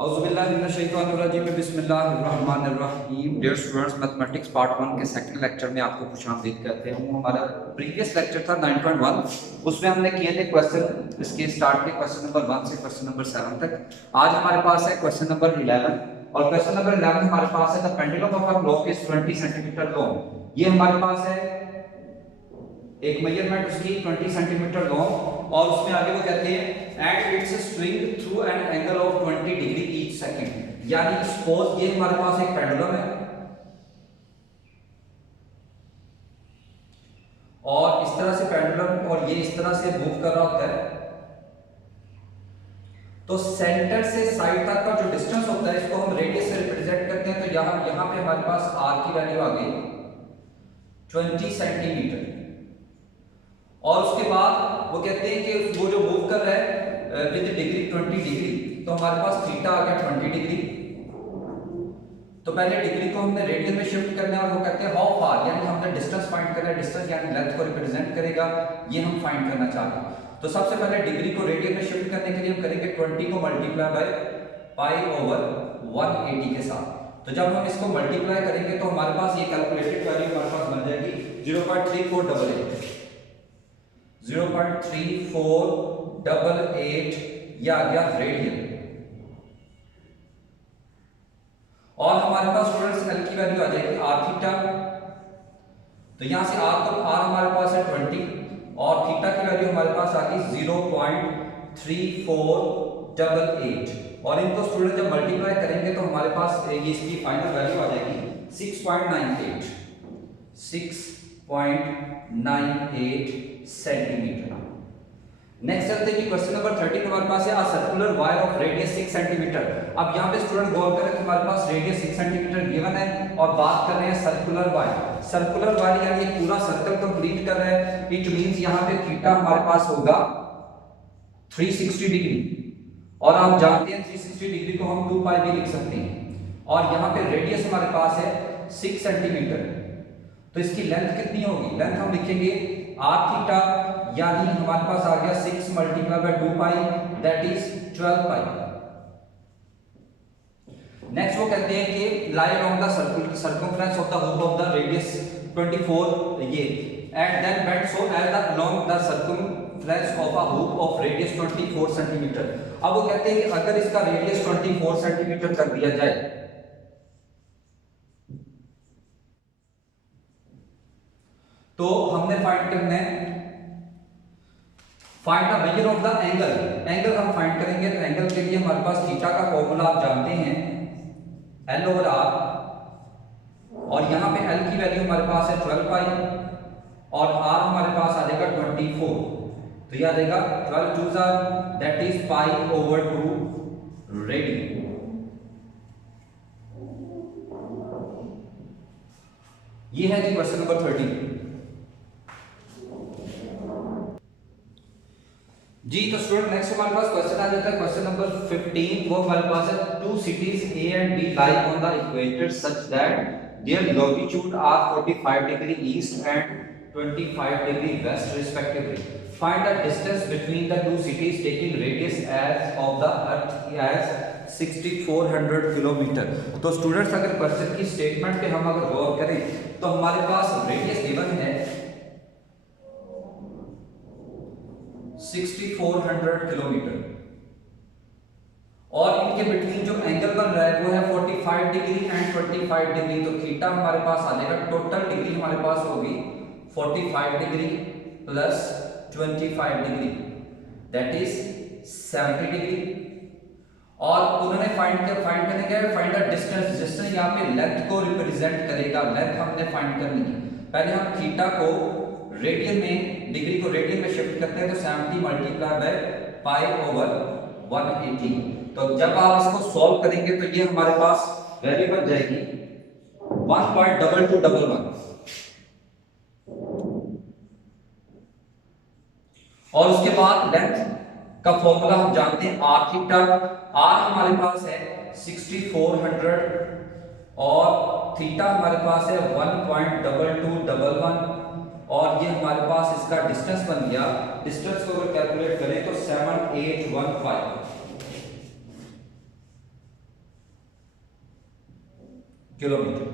बिस्मिल्लाहिर्रहमानिर्रहीम। Dear students, mathematics part 1 के second lecture में आपको खुशामदीद कहते हैं। हमारा प्रीवियस लेक्चर था 9.1, उसमें हमने किए थे क्वेश्चन, इसके स्टार्ट के क्वेश्चन नंबर 1 से क्वेश्चन नंबर 7 तक। आज हमारे पास है क्वेश्चन नंबर 11 और क्वेश्चन नंबर 11 हमारे पास है the pendulum of a clock is 20 centimetre long. ये हमारे पास है एक मेजरमेंट उसकी 20 सेंटीमीटर लॉन्ग और उसमें आगे वो कहते हैं and it's swing through an angle of 20 degree each second. यानी सपोज ये हमारे पास एक पेंडुलम है और इस तरह से पेंडुलम और ये इस तरह से मूव कर रहा होता है, तो सेंटर से साइड तक का जो डिस्टेंस होता है इसको हम रेडियस से रिप्रेजेंट करते हैं। तो यहां पे हमारे पास r की वैल्यू आ गई 20 सेंटीमीटर और उसके बाद वो कहते हैं कि वो जो मूव कर रहा है विद डिग्री 20 डिग्री, तो हमारे पास थीटा आ गया 20 डिग्री। तो पहले डिग्री को हमने रेडियन में शिफ्ट करना है और वो कहते हैं हाउ फार, यानी हमने डिस्टेंस फाइंड करना है। डिस्टेंस यानी लेंथ को रिप्रेजेंट करेगा, ये हम फाइंड करना चाहते हैं। तो सबसे पहले डिग्री को रेडियन में शिफ्ट करने के लिए हम करेंगे 20 को मल्टीप्लाई बाय पाई ओवर 180 के साथ। तो जब हम इसको मल्टीप्लाई करेंगे तो हमारे पास ये कैलकुलेटेड वैल्यू हमारे पास बन जाएगी 0.3488 0.3488 या आ गया रेडियन। और हमारे पास स्टूडेंट्स एल की वैल्यू आ जाएगी आर थीटा। तो यहां से आर हमारे पास है 20 और थीटा की वैल्यू हमारे पास आ गई 0.3488 और इनको स्टूडेंट जब मल्टीप्लाई करेंगे तो हमारे पास ये इसकी फाइनल वैल्यू आ जाएगी 6.98 सेंटीमीटर। नेक्स्ट चलते हैं क्वेश्चन नंबर 13 हमारे पास है a circular wire of radius 6 centimetre. अब यहाँ पे स्टूडेंट गौर करें तो हमारे पास रेडियस 6 सेंटीमीटर गिवन है और बात कर रहे हैं सर्कुलर वायर। सर्कुलर वायर यानी ये पूरा सर्कल कंप्लीट कर रहा है। इट मींस यहाँ पे थीटा हमारे पास होगा 360 डिग्री और आप जानते हैं 360 डिग्री को हम 2 पाई भी लिख सकते हैं। और यहाँ पे रेडियस हमारे पास है 6 सेंटीमीटर, तो इसकी लेंथ कितनी होगी? लेंथ हम लिखेंगे r थीटा, यानी हमारे पास आ गया 6 multiply by 2 pi that is 12 pi. Next वो कहते हैं कि lie along the circumference of the hoop of the radius 24 ये and then bend so as the along the circumference of a hoop of radius 24 centimetre. अब वो कहते हैं कि अगर इसका रेडियस 24 सेंटीमीटर कर दिया जाए तो हमने फाइंड करना है find the measure of the angle. Angle हम फाइंड करेंगे तो एंगल के लिए हमारे पास थीटा का फॉर्मूला आप जानते हैं L ओवर R और यहाँ पे L की वैल्यू हमारे पास है 12 पाई और R हमारे पास आ जाएगा 24, तो ये आ जाएगा 12 2 that is pi over 2 radian. ये है जी क्वेश्चन नंबर 13 जी। तो स्टूडेंट नेक्स्ट हमारे पास क्वेश्चन आ जाता है क्वेश्चन नंबर 15। वो हमारे पास है two cities A and B lie on the equator such that their longitude are 45 degree east and 25 degree west respectively. Find the distance between the two cities taking radius as of the earth as 6400 kilometre. तो students अगर question की statement पे हम अगर गौर करें तो हमारे पास radius given है 6400 किलोमीटर और इनके बिटवीन जो एंगल बन रहा है वो है 45 डिग्री एंड 25 डिग्री। तो थीटा हमारे पास आ जाएगा, टोटल डिग्री हमारे पास होगी 45 degree plus 25 degree that is 70 degree. और उन्होंने फाइंड करने का फाइंड द डिस्टेंस, डिस्टेंस यहाँ पे लेंथ को रिप्रेजेंट करेगा। लेंथ हमने फाइंड करनी है। पहले हम थीटा को रेडियन में, डिग्री को रेडियन में शिफ्ट करते हैं तो 70 मल्टीप्लाई बाय पाई ओवर 180। तो जब आप इसको सॉल्व करेंगे तो ये हमारे पास वैल्यू बन जाएगी 1.2211 और उसके बाद लेंथ का फॉर्मूला हम जानते हैं r थीटा। r हमारे पास है 6400 और थीटा हमारे पास है 1.2211 और ये हमारे पास इसका डिस्टेंस बन गया। डिस्टेंस को अगर कैलकुलेट करें तो 7815 किलोमीटर।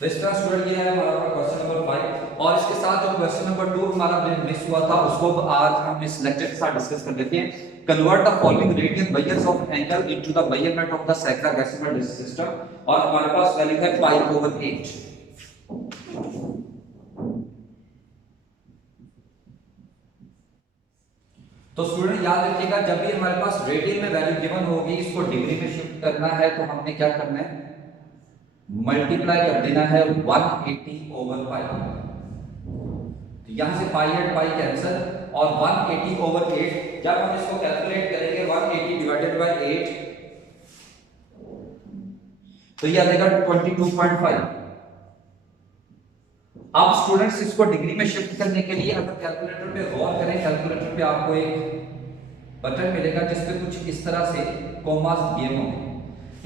तो इस तरह स्टूडेंट ये है हमारा क्वेश्चन नंबर 5। और इसके साथ जो क्वेश्चन नंबर 2 हमारा मिस हुआ था उसको आज हम इस लेक्चर के साथ डिस्कस कर लेते हैं। Convert the following radian measures of angle into the measurement of the sexagesimal system. और हमारे पास वैल्यू है 5/8। तो स्टूडेंट याद रखिएगा जब भी हमारे पास रेडियन में वैल्यू गिवन होगी इसको डिग्री में शिफ्ट करना है तो हमने क्या करना है, मल्टीप्लाई कर देना है 180/पाई। तो यहां से पाई एंड पाई कैंसिल और 180/8 जब हम इसको कैलकुलेट करेंगे 180 डिवाइडेड बाय 8 तो ये आ जाएगा 22.5। अब स्टूडेंट्स इसको डिग्री में शिफ्ट करने के लिए अगर कैलकुलेटर पे गौर करें, कैलकुलेटर पे आपको एक बटन मिलेगा जिस पे कुछ इस तरह से कॉमास दिए होंगे।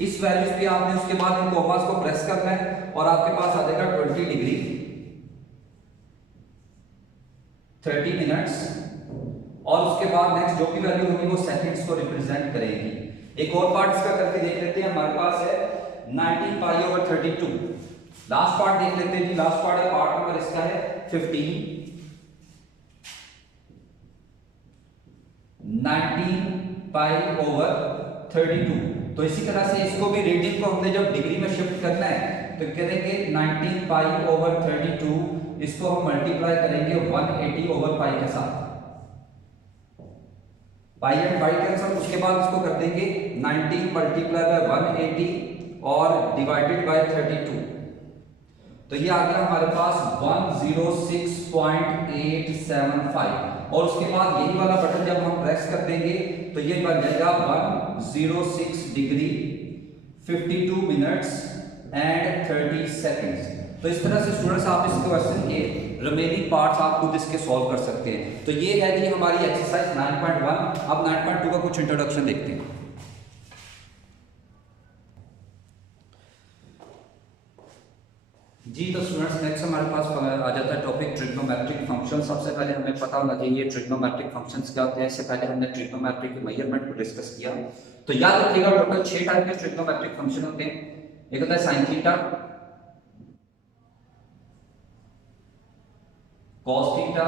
इस वैल्यूज पे आपने उसके बाद इन कॉमास को प्रेस करना है और आपके पास आ जाएगा 20 डिग्री 30 मिनट्स और उसके बाद नेक्स्ट जो भी वैल्यू होगी वो सेकंड्स को रिप्रेजेंट करेगी। एक और पार्ट इसका करके देख लेते हैं। हमारे पास है 19π/32। लास्ट पार्ट देख लेते हैं जी। लास्ट पार्ट है, पार्ट नंबर इसका है 15। 19π/32। तो इसी तरह से इसको भी रेडियन को हमने जब डिग्री में शिफ्ट करना है तो करेंगे 19π/32 इसको हम मल्टीप्लाई करेंगे 180/पाई के साथ। पाई एंड पाई कैंसिल, उसके बाद इसको कर देंगे 19 × 180 और डिवाइडेड बाय 32। तो ये आ गया हमारे पास 106.875 और उसके बाद यही वाला बटन जब हम प्रेस कर देंगे तो ये बन जाएगा 106 डिग्री 52 मिनट्स एंड 30 सेकंड्स। तो इस तरह से स्टूडेंट्स आप इस क्वेश्चन के रिमेनिंग पार्ट्स आप खुद इसके सॉल्व कर सकते हैं। तो ये है जी हमारी एक्सरसाइज 9.1। अब 9.2 का कुछ इंट्रोडक्शन देखते हैं जी। तो स्टूडेंट्स नेक्स्ट हमारे पास आ जाता है टॉपिक ट्रिग्नोमेट्रिक फंक्शन। सबसे पहले हमें पता होना चाहिए ट्रिग्नोमेट्रिक फंक्शंस क्या होते हैं। इससे पहले हमने ट्रिग्नोमेट्रिक के मेजरमेंट को डिस्कस किया। तो याद रखिएगा टोटल 6 टाइप के ट्रिग्नोमेट्रिक फंक्शन होते हैं। एक होता है sine theta, cos theta,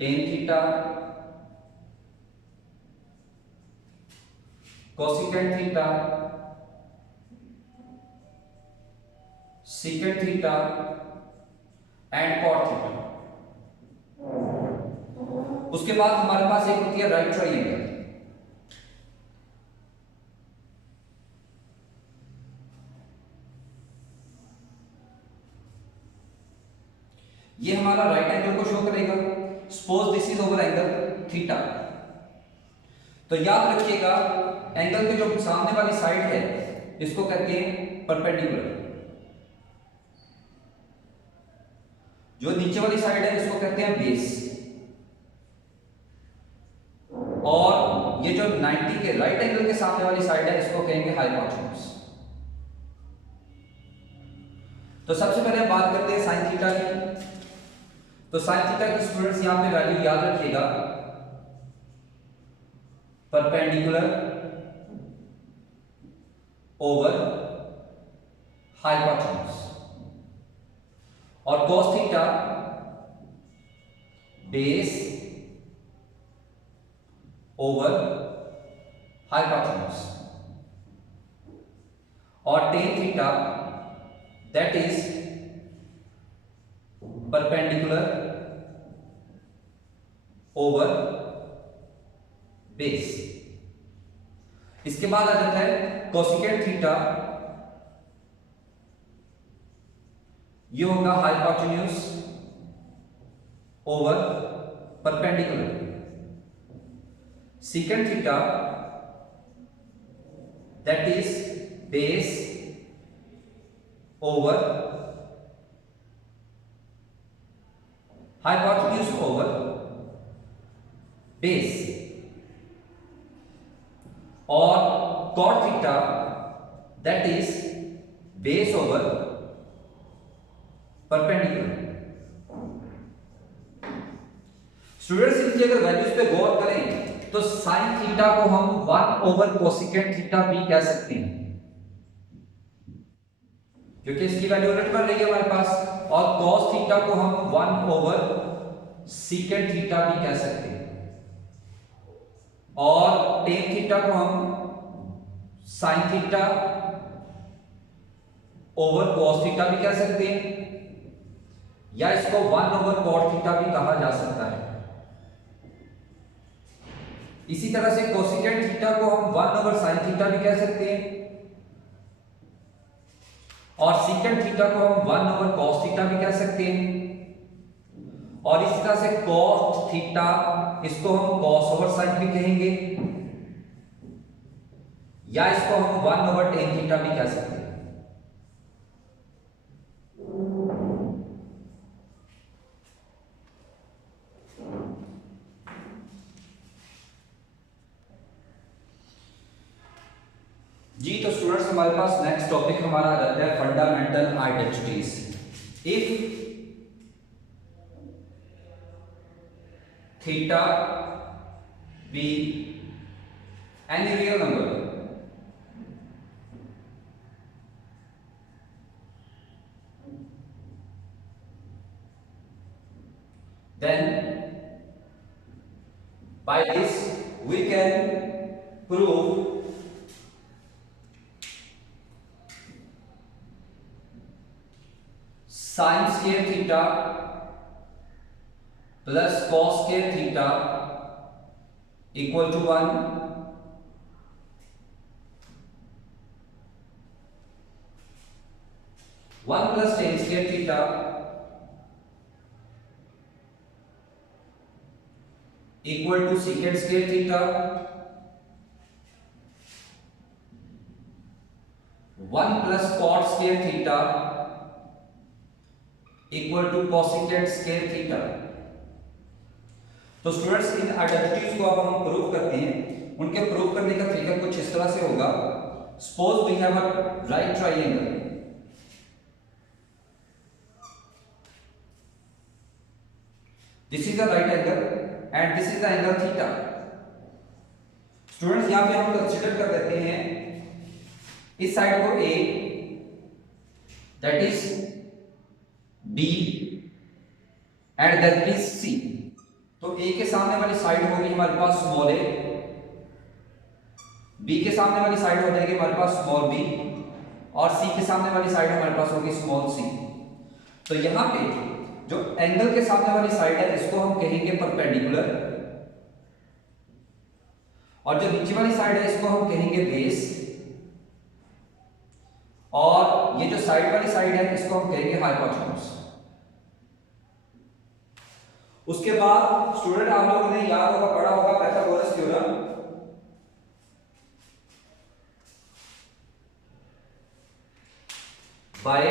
tan theta, cosecant theta, secant theta and cot theta. उसके बाद हमारे पास एक होती है राइट ट्रायंगल। ये हमारा राइट एंगल को शो करेगा। Suppose this is over angle theta. तो याद रखिएगा एंगल के जो सामने वाली साइड है इसको कहते हैं परपेंडिकुलर, जो नीचे वाली साइड है इसको कहते हैं बेस, और ये जो 90 के राइट एंगल के सामने वाली साइड है इसको कहेंगे हाइपोटेन्यूज। तो सबसे पहले बात करते हैं साइन थीटा की। तो साइन थीटा की स्टूडेंट्स यहां पे वैल्यू याद रखिएगा परपेंडिकुलर ओवर हाइपोटेन्यूज, और cos theta base over hypotenuse, और tan theta that is perpendicular over base. इसके बाद आ जाता है कोसेकेंट थीटा, ये होगा hypotenuse over perpendicular. Secant theta that is base over hypotenuse over base, और cot theta that is base over perpendicular. Students इनकी अगर वैल्यूज पे गौर करें तो साइन थीटा को हम 1 ओवर कोसिकेंट थीटा भी कह सकते हैं, क्योंकि इसकी वैल्यू उलट कर रही है हमारे पास। और cos थीटा को हम 1 ओवर सीकेंट थीटा भी कह सकते हैं, और टेन थीटा को हम sine theta over cos theta भी कह सकते हैं, या इसको 1 ओवर cot थीटा भी कहा जा सकता है। इसी तरह से कोसिकेंट थीटा को हम 1 ओवर साइन थीटा भी कह सकते हैं, और सीकेंट थीटा को हम 1 ओवर cos थीटा भी कह सकते हैं, और इसी तरह से cos थीटा इसको हम cos ओवर साइन भी कहेंगे, या इसको हम 1 ओवर टेन थीटा भी कह सकते हैं। जी तो स्टूडेंट्स, हमारे पास नेक्स्ट टॉपिक हमारा आ जाता है fundamental identities. If theta be any real number, then by this we can prove sin square theta plus cos square theta equal to 1, plus tan square theta equal to secant square theta, 1 plus cot square theta equal to cosecant square theta। तो students, इन identities को अब हम prove करते हैं। उनके prove करने का तरीका कुछ इस तरह से होगा। Suppose we have a right triangle, this is the right angle and this is the angle theta. Students, यहां पे हम कंसीडर कर लेते हैं इस साइड को A, that is B and that is C। तो A के सामने वाली साइड होगी हमारे पास स्मॉल a, B के सामने वाली साइड हो जाएगी हमारे पास स्मॉल b, और C के सामने वाली साइड हमारे पास होगी स्मॉल c। तो यहां पे जो एंगल के सामने वाली साइड है इसको हम कहेंगे परपेंडिकुलर, और जो नीचे वाली साइड है इसको हम कहेंगे बेस, और ये जो साइड वाली साइड है इसको हम कहेंगे हाइपोटेन्यूज। उसके बाद स्टूडेंट, आप लोगों ने याद होगा, पढ़ा होगा Pythagoras theorem. Bye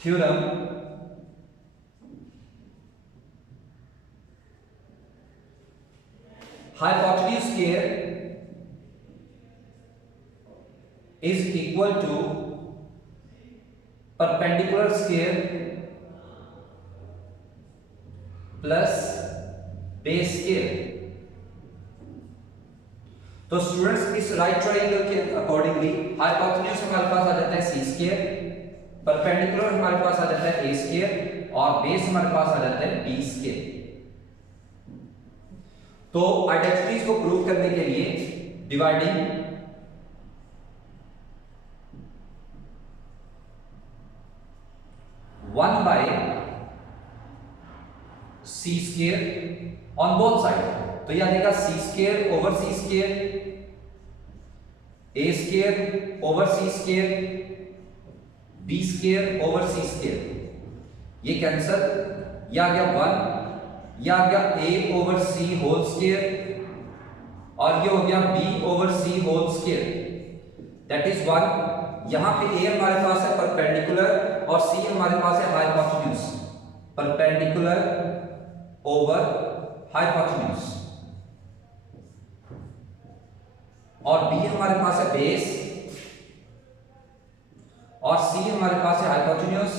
theorem hypotenuse square is equal to perpendicular square plus base square। तो स्टूडेंट्स, इस राइट ट्रायंगल के अकॉर्डिंगली हाइपोटेन्यूज हमारे पास आ जाता है सी स्क्वायर, परपेंडिकुलर हमारे पास आ जाता है ए स्क्वायर, और बेस हमारे पास आ जाता है बी स्क्वायर। तो आइडेंटिटीज को प्रूव करने के लिए dividing one by C square on both side, तो यह आ जाएगा C square over C square, A square over C square, B square over C square. ये कैंसल, यह आ गया 1, यह आ गया a over c whole square, और ये हो गया b over c whole square, that is 1। यहां पे a हमारे पास है परपेंडिकुलर और c हमारे पास है हाइपोटेन्यूज। परपेंडिकुलर ओवर हाइपोटेन्यूज, और बी हमारे पास है बेस, और सी हमारे पास है हाइपोटेन्यूज।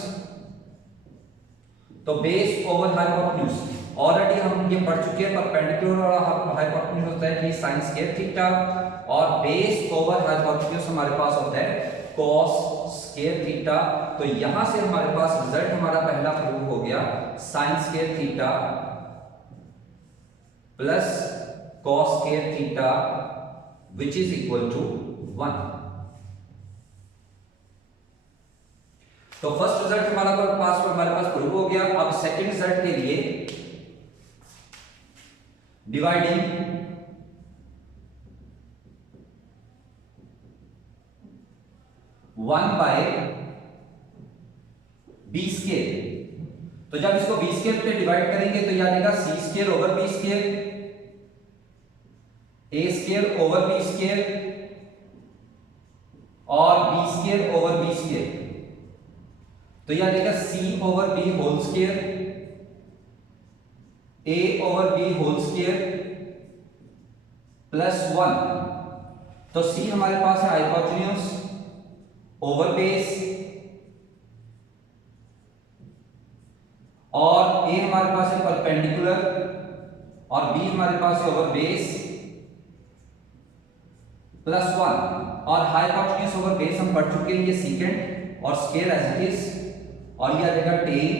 तो बेस ओवर हाइपोटेन्यूज ऑलरेडी हम ये पढ़ चुके हैं, परपेंडिकुलर और हाइपोटेन्यूज होता है कि sin स्क्वायर थीटा, और बेस ओवर हाइपोटेन्यूज हमारे पास होता है cos स्क्वायर थीटा। तो यहां से हमारे पास रिजल्ट हमारा पहला प्रूव हो गया, sin square theta plus cos square theta which is equal to 1। तो फर्स्ट रिजल्ट हमारे पास प्रूव हो गया। अब सेकंड रिजल्ट के लिए dividing one by B square. तो जब इसको बी स्केयर पे डिवाइड करेंगे तो याद आएगा C square over B square, A square over B square, और B square over B square. तो यह देगा C over B whole square, A over B whole square plus 1। तो सी हमारे पास है हाइपोटेन्यूज ओवर बेस, और ए हमारे पास है परपेंडिकुलर, और बी हमारे पास है ओवर बेस प्लस 1। और हाइपोटेन्यूज ओवर बेस हम पढ़ चुके हैं, ये सीकेंट और स्क्वायर एज इट इज, और यह आ जाएगा tan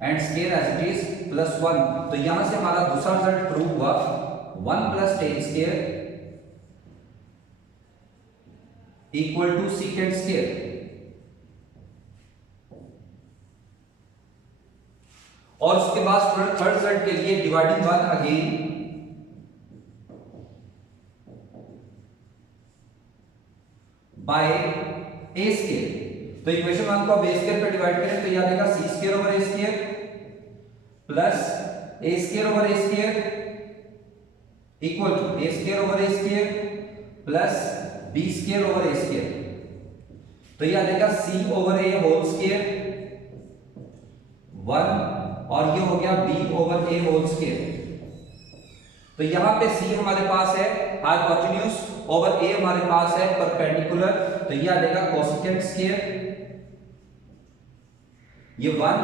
and square as it is plus 1। तो यहां से हमारा दूसरा रिजल्ट प्रूव हुआ 1 plus tan square equal to secant square. और उसके बाद थर्ड रिजल्ट के लिए dividing 1 again by A square. तो इक्वेशन 1 को अब ए स्क्वायर पे डिवाइड करें तो यह आएगा C square over A square plus A square over A square equal to A square over A square plus B square over A square. तो यह आएगा C over A whole square 1, और ये हो गया B over A whole square. तो यहां पे सी हमारे पास है हाइपोटेन्यूज, ओवर ए हमारे पास है परपेंडिकुलर। तो यह आ जाएगा कोसेकेंट स्क्वायर, ये 1,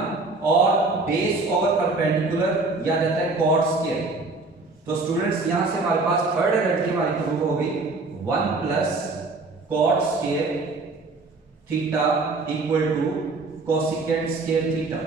और बेस ओवर परपेंडिकुलर यह रहता है कॉट स्क्वायर। तो स्टूडेंट्स यहां से हमारे पास थर्ड रिजल्ट की हमारी प्रूव हो गई 1 plus cot square theta equal to cosecant square theta.